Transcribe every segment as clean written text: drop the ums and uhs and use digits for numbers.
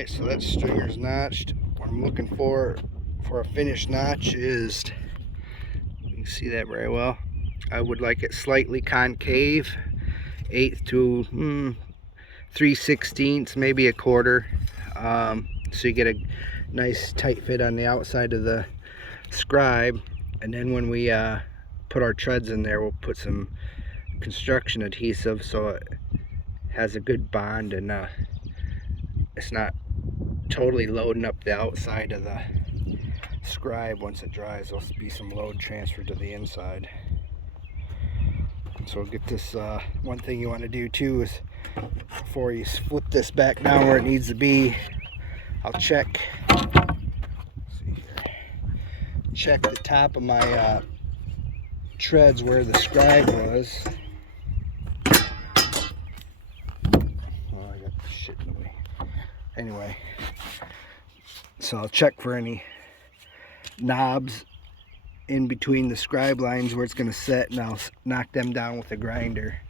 Alright, so that stringer's notched. What I'm looking for a finished notch is, you can see that very well, I would like it slightly concave, 1/8 to 3/16, maybe a quarter, so you get a nice tight fit on the outside of the scribe. And then when we put our treads in there, we'll put some construction adhesive so it has a good bond and it's not totally loading up the outside of the scribe. Once it dries, there'll be some load transferred to the inside. So we'll get this. One thing you want to do too is, before you flip this back down where it needs to be, I'll check the top of my treads where the scribe was. Oh, I got shit in the way. Anyway, so I'll check for any knobs in between the scribe lines where it's going to set, and I'll knock them down with a grinder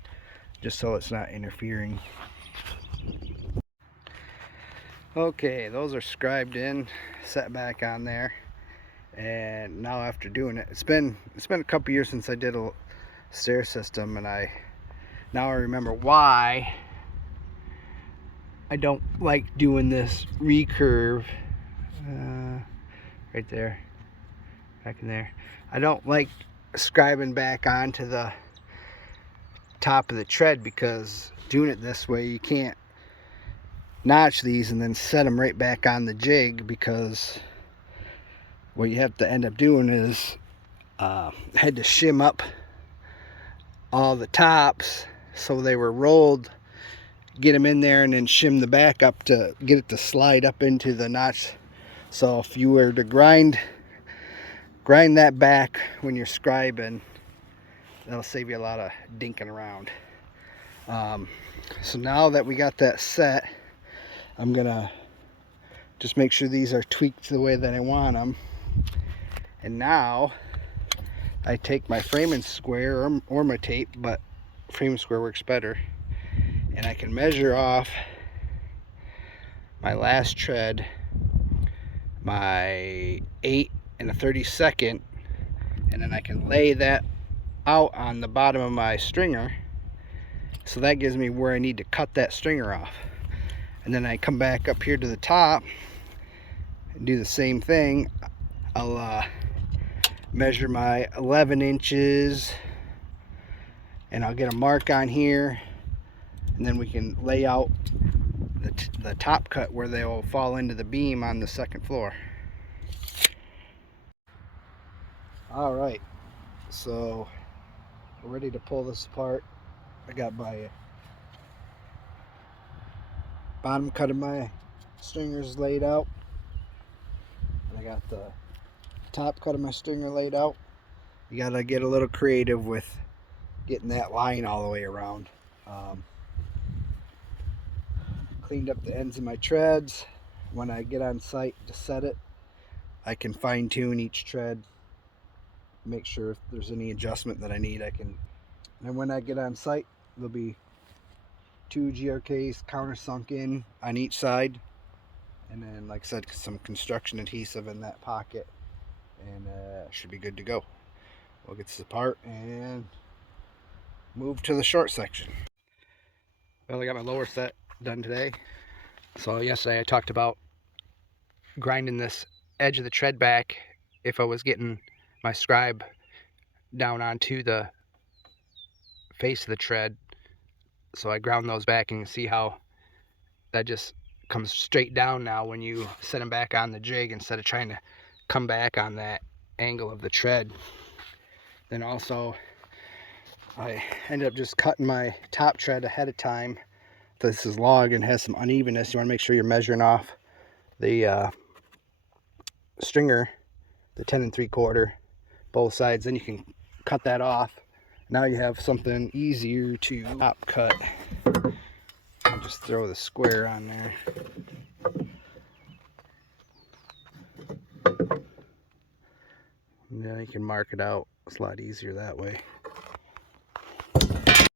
just so it's not interfering. Okay, those are scribed in, set back on there. And now after doing it, it's been a couple years since I did a stair system, and now I remember why I don't like doing this recurve right there, back in there. I don't like scribing back onto the top of the tread, because doing it this way, you can't notch these and then set them right back on the jig, because what you have to end up doing is had to shim up all the tops so they were rolled, get them in there, and then shim the back up to get it to slide up into the notch. So if you were to grind that back when you're scribing, that'll save you a lot of dinking around. So now that we got that set, I'm gonna just make sure these are tweaked the way that I want them. And now I take my framing square or my tape, but framing square works better, and I can measure off my last tread, my 1/8 and a 32nd, and then I can lay that out on the bottom of my stringer, so that gives me where I need to cut that stringer off. And then I come back up here to the top and do the same thing. I'll measure my 11 inches, and I'll get a mark on here, and then we can lay out the top cut where they will fall into the beam on the second floor. All right, so we're ready to pull this apart. I got my bottom cut of my stringers laid out, and I got the top cut of my stringer laid out. You gotta get a little creative with getting that line all the way around. Cleaned up the ends of my treads. When I get on site to set it, I can fine tune each tread, make sure if there's any adjustment that I need, I can. And when I get on site, there'll be 2 GRKs countersunk in on each side, and then, like I said, some construction adhesive in that pocket, and should be good to go. We'll get this apart and move to the short section. Well, I got my lower set done today. So yesterday I talked about grinding this edge of the tread back if I was getting my scribe down onto the face of the tread. So I ground those back, and you can see how that just comes straight down now when you set them back on the jig, instead of trying to come back on that angle of the tread. Then also I ended up just cutting my top tread ahead of time. This is long and has some unevenness. You want to make sure you're measuring off the stringer, the 10 3/4, both sides. Then you can cut that off. Now you have something easier to top cut. And just throw the square on there. And then you can mark it out. It's a lot easier that way.